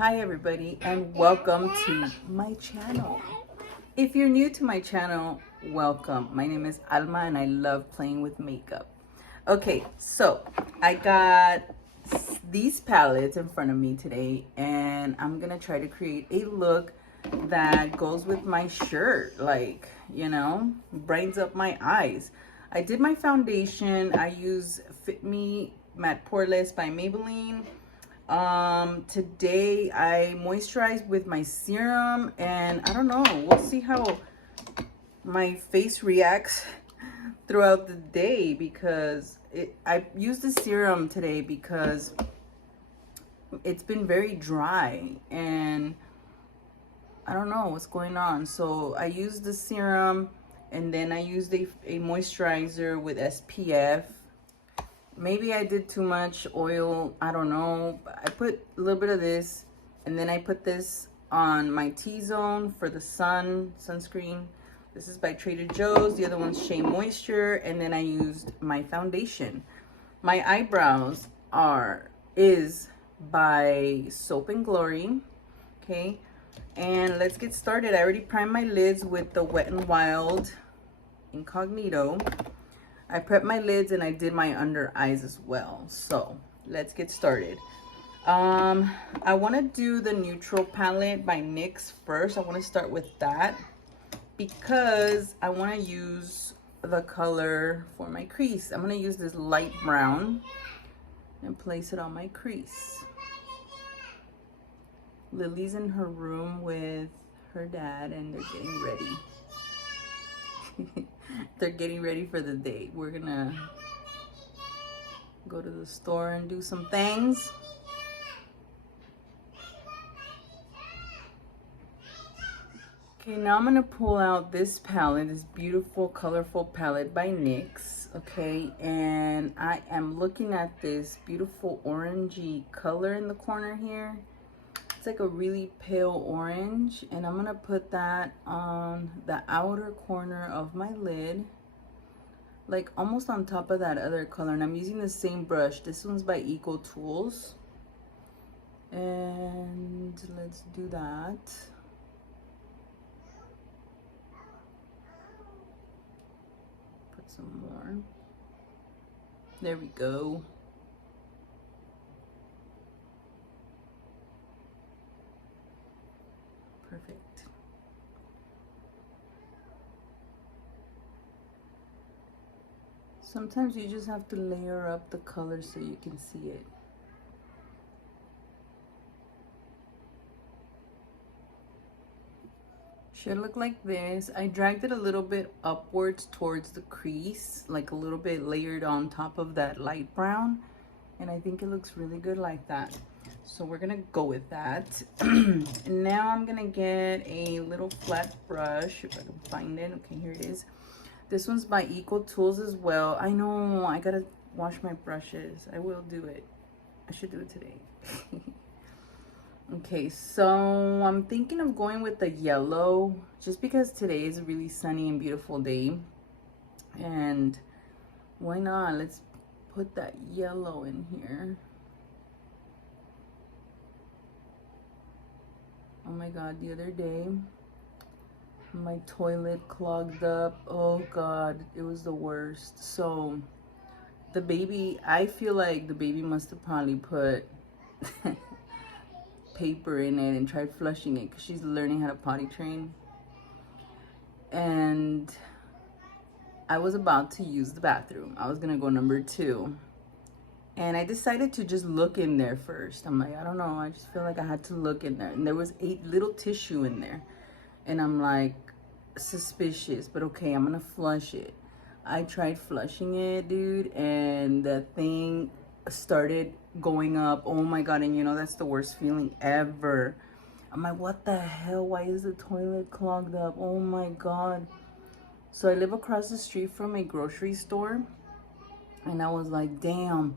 Hi everybody and welcome to my channel. If you're new to my channel, welcome. My name is Alma and I love playing with makeup. Okay, so I got these palettes in front of me today and I'm gonna try to create a look that goes with my shirt, like, brightens up my eyes. I did my foundation. I use Fit Me Matte Poreless by Maybelline. Today I moisturized with my serum and I don't know, we'll see how my face reacts throughout the day because I used the serum today because it's been very dry and I don't know what's going on. So I used the serum and then I used a moisturizer with SPF. Maybe I did too much oil, I don't know. I put a little bit of this and then I put this on my T-zone for the sunscreen. This is by Trader Joe's. The other one's Shea Moisture. And then I used my foundation. My eyebrows is by Soap and Glory. Okay. And let's get started. I already primed my lids with the Wet n Wild Incognito. I prepped my lids and I did my under eyes as well. So let's get started. I want to do the neutral palette by NYX first. I want to start with that because I want to use the color for my crease. I'm going to use this light brown and place it on my crease. Lily's in her room with her dad and they're getting ready. They're getting ready for the day. We're gonna go to the store and do some things. Okay, now I'm gonna pull out this palette, this beautiful, colorful palette by NYX. Okay, and I am looking at this beautiful orangey color in the corner here. It's like a really pale orange, and I'm gonna put that on the outer corner of my lid, like almost on top of that other color. And I'm using the same brush. This one's by Eco Tools. And let's do that. Put some more. There we go. Perfect. Sometimes you just have to layer up the color so you can see it. Should look like this. I dragged it a little bit upwards towards the crease, like a little bit layered on top of that light brown. And I think it looks really good like that. So we're gonna go with that. And now I'm gonna get a little flat brush, if I can find it. Okay, here it is. This one's by Eco Tools as well. I know, I gotta wash my brushes. I will do it. I should do it today. Okay, so I'm thinking of going with the yellow just because today is a really sunny and beautiful day. And why not? Let's put that yellow in here. Oh my God, the other day, my toilet clogged up. Oh God, it was the worst. So the baby, I feel like the baby must have probably put paper in it and tried flushing it because she's learning how to potty train. And I was about to use the bathroom. I was gonna go number 2. And I decided to just look in there first. I'm like, I don't know. I just feel like I had to look in there. And there was a little tissue in there. And I'm like, suspicious. But okay, I'm going to flush it. I tried flushing it, dude. And the thing started going up. Oh my God. And you know, that's the worst feeling ever. I'm like, what the hell? Why is the toilet clogged up? Oh my God. So I live across the street from a grocery store. And I was like, damn.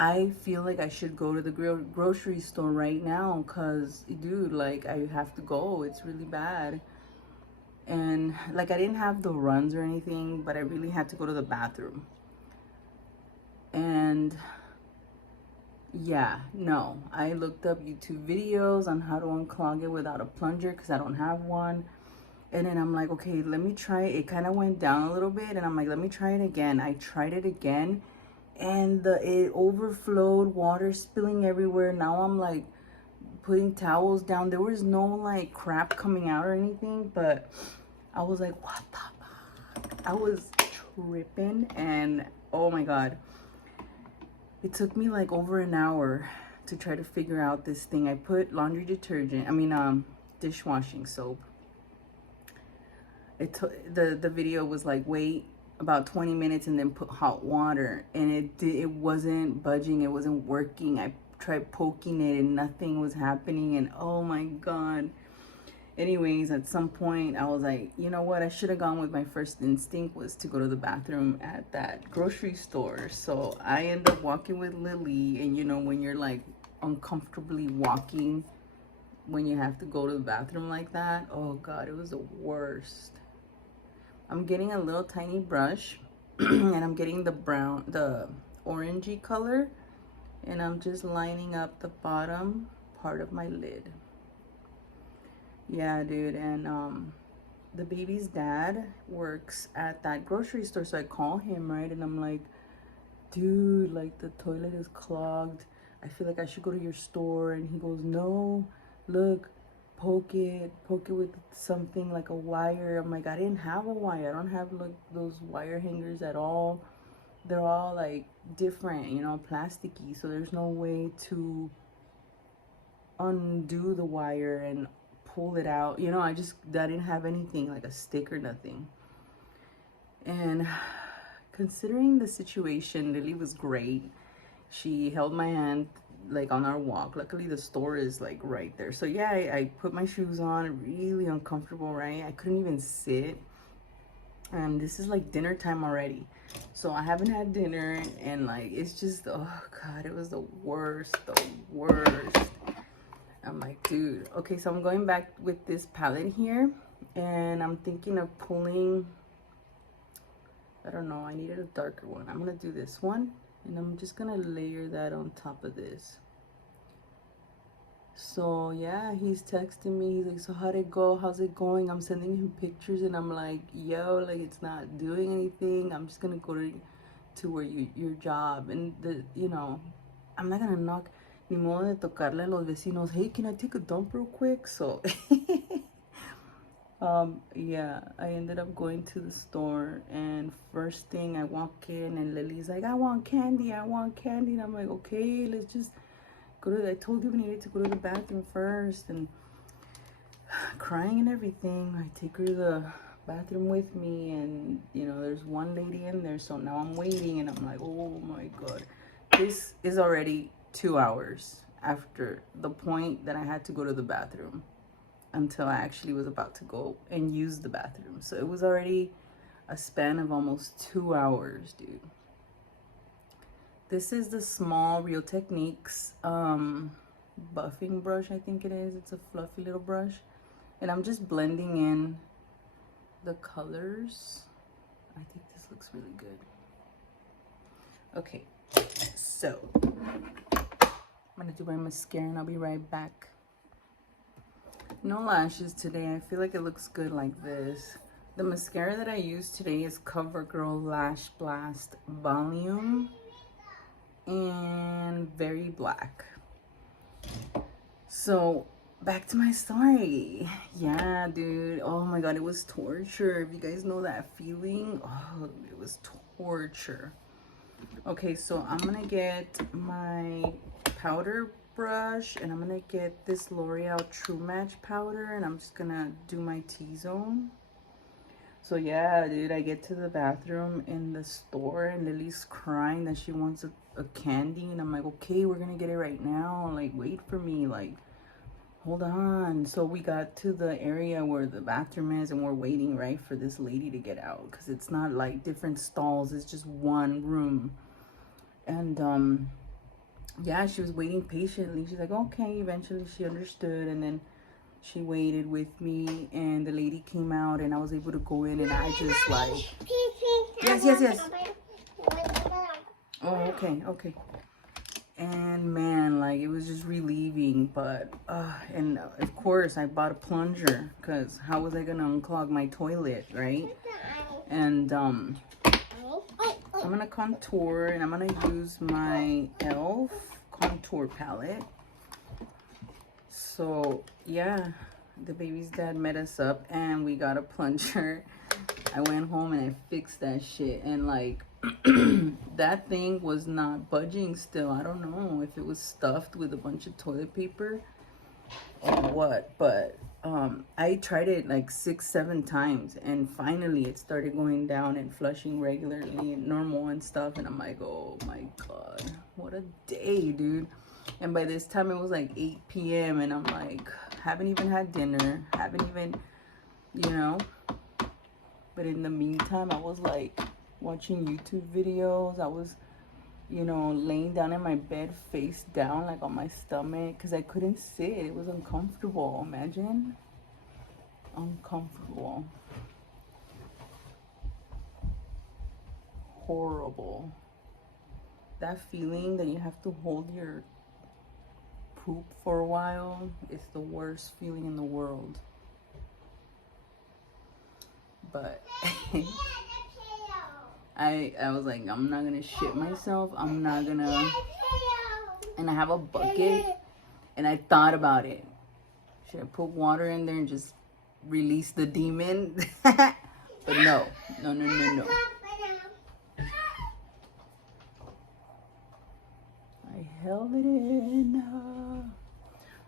I feel like I should go to the grocery store right now because, dude, like, I have to go. It's really bad. And, like, I didn't have the runs or anything, but I really had to go to the bathroom. And Yeah, no. I looked up YouTube videos on how to unclog it without a plunger because I don't have one. And then I'm like, okay, let me try it. It kind of went down a little bit, and I'm like, let me try it again. I tried it again, and it overflowed, water spilling everywhere. Now I'm like putting towels down. There was no like crap coming out or anything, but I was like, what the fuck? I was tripping, and oh my God. It took me like over an hour to try to figure out this thing. I put laundry detergent, dishwashing soap. It took the video was like wait about 20 minutes and then put hot water, and it wasn't budging. It wasn't working. I tried poking it and nothing was happening, and oh my God. Anyways, at some point I was like, you know what, I should have gone with my first instinct, was to go to the bathroom at that grocery store. So I ended up walking with Lily, and you know when you're like uncomfortably walking when you have to go to the bathroom like that, oh God, it was the worst. I'm getting a little tiny brush and I'm getting the orangey color, and I'm just lining up the bottom part of my lid. Yeah, dude. And the baby's dad works at that grocery store, so I call him, right? And I'm like, dude, like the toilet is clogged. I feel like I should go to your store. And he goes, no, look, poke it with something like a wire. I'm like, I didn't have a wire. I don't have like those wire hangers at all. They're all like different, you know, plasticky, so there's no way to undo the wire and pull it out. You know, I didn't have anything like a stick or nothing. And considering the situation, Lily was great. She held my hand like on our walk. Luckily the store is like right there. So yeah, I put my shoes on, really uncomfortable, right? I couldn't even sit. And this is like dinner time already, so I haven't had dinner, and like it's just, oh God, it was the worst. I'm like, dude, okay, so I'm going back with this palette here, and I'm thinking of pulling, I don't know, I needed a darker one. I'm gonna do this one, and I'm just gonna layer that on top of this. So yeah, he's texting me. He's like, so how'd it go? How's it going? I'm sending him pictures, and I'm like, yo, like it's not doing anything. I'm just gonna go to where your job, and you know, I'm not gonna knock. Ni modo de tocarle a los vecinos. Hey, can I take a dump real quick? So yeah, I ended up going to the store, and first thing I walk in, and Lily's like, I want candy, and I'm like, okay, let's just go to I told you we needed to go to the bathroom first, and crying and everything. I take her to the bathroom with me, and you know, there's one lady in there, so now I'm waiting, and I'm like, oh my God, this is already 2 hours after the point that I had to go to the bathroom until I actually was about to go and use the bathroom. So it was already a span of almost 2 hours, dude. This is the small Real Techniques buffing brush, I think it is. It's a fluffy little brush. And I'm just blending in the colors. I think this looks really good. Okay, so I'm gonna do my mascara and I'll be right back. No lashes today. I feel like it looks good like this. The mascara that I use today is CoverGirl Lash Blast Volume and Very Black. So back to my story. Yeah, dude. Oh my God, it was torture. If you guys know that feeling, oh, it was torture. Okay, so I'm gonna get my powder brush, and I'm gonna get this L'Oreal True Match powder, and I'm just gonna do my T-zone. So yeah, dude, I get to the bathroom in the store, and Lily's crying that she wants a candy, and I'm like, okay, we're gonna get it right now. Like, wait for me, like, hold on. So we got to the area where the bathroom is, and we're waiting, right, for this lady to get out, because it's not like different stalls, it's just one room. And yeah, she was waiting patiently. She's like, okay. Eventually she understood, and then she waited with me, and the lady came out, and I was able to go in, and I just like, yes. Oh, okay. And man, like, it was just relieving. But and of course I bought a plunger, because how was I gonna unclog my toilet, right? And I'm gonna contour, and I'm gonna use my elf contour palette. So yeah, the baby's dad met us up and we got a plunger. I went home and I fixed that shit, and like that thing was not budging still. I don't know if it was stuffed with a bunch of toilet paper or what, but I tried it like 6-7 times, and finally it started going down and flushing regularly and normal and stuff. And I'm like, oh my god, what a day, dude. And by this time it was like 8 p.m. and I'm like, haven't even had dinner, haven't even, you know. But in the meantime, I was like watching YouTube videos. I was, you know, laying down in my bed face down, like on my stomach, because I couldn't sit. It was uncomfortable. Imagine. Uncomfortable. Horrible. That feeling that you have to hold your poop for a while is the worst feeling in the world. But I was like, I'm not gonna shit myself. I'm not gonna. And I have a bucket, and I thought about it. Should I put water in there and just release the demon? But no. I held it in.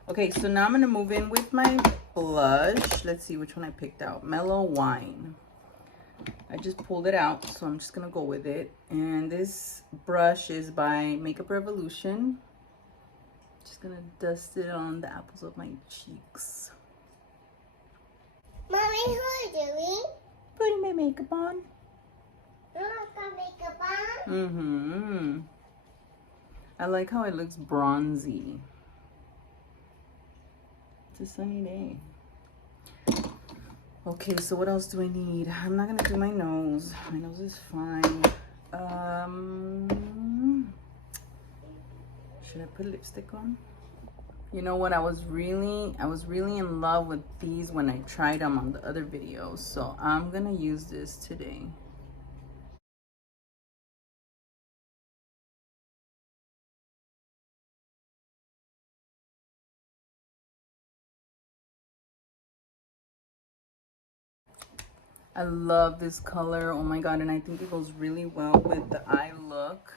Okay, so now I'm gonna move in with my blush. Let's see which one I picked out. Mellow Wine. I just pulled it out, so I'm just gonna go with it. And this brush is by Makeup Revolution. Just gonna dust it on the apples of my cheeks. Mommy, who are you doing? Putting my makeup on. You got makeup on? I like how it looks bronzy. It's a sunny day. Okay, so what else do I need? I'm not gonna do my nose. My nose is fine. Should I put lipstick on? You know what? I was really in love with these when I tried them on the other videos. So I'm gonna use this today. I love this color. Oh my god, and I think it goes really well with the eye look.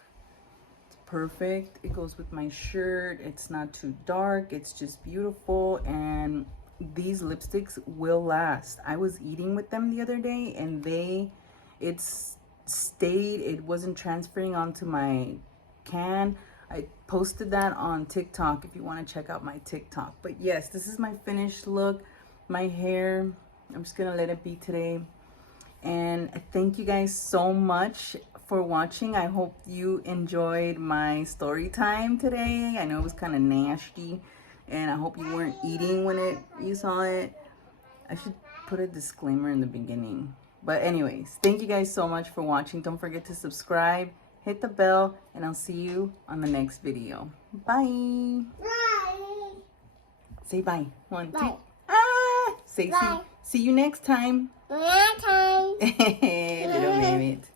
It's perfect. It goes with my shirt. It's not too dark. It's just beautiful, and these lipsticks will last. I was eating with them the other day, and it's stayed. It wasn't transferring onto my can. I posted that on TikTok if you want to check out my TikTok. But yes, this is my finished look. My hair, I'm just gonna let it be today. And thank you guys so much for watching. I hope you enjoyed my story time today. I know it was kind of nasty, and I hope you weren't eating when you saw it. I should put a disclaimer in the beginning. But anyways, thank you guys so much for watching. Don't forget to subscribe, hit the bell, and I'll see you on the next video. Bye. Bye. Say bye. One, Bye. two. Ah! Say Bye. see you next time. Night time. Little Mammoth.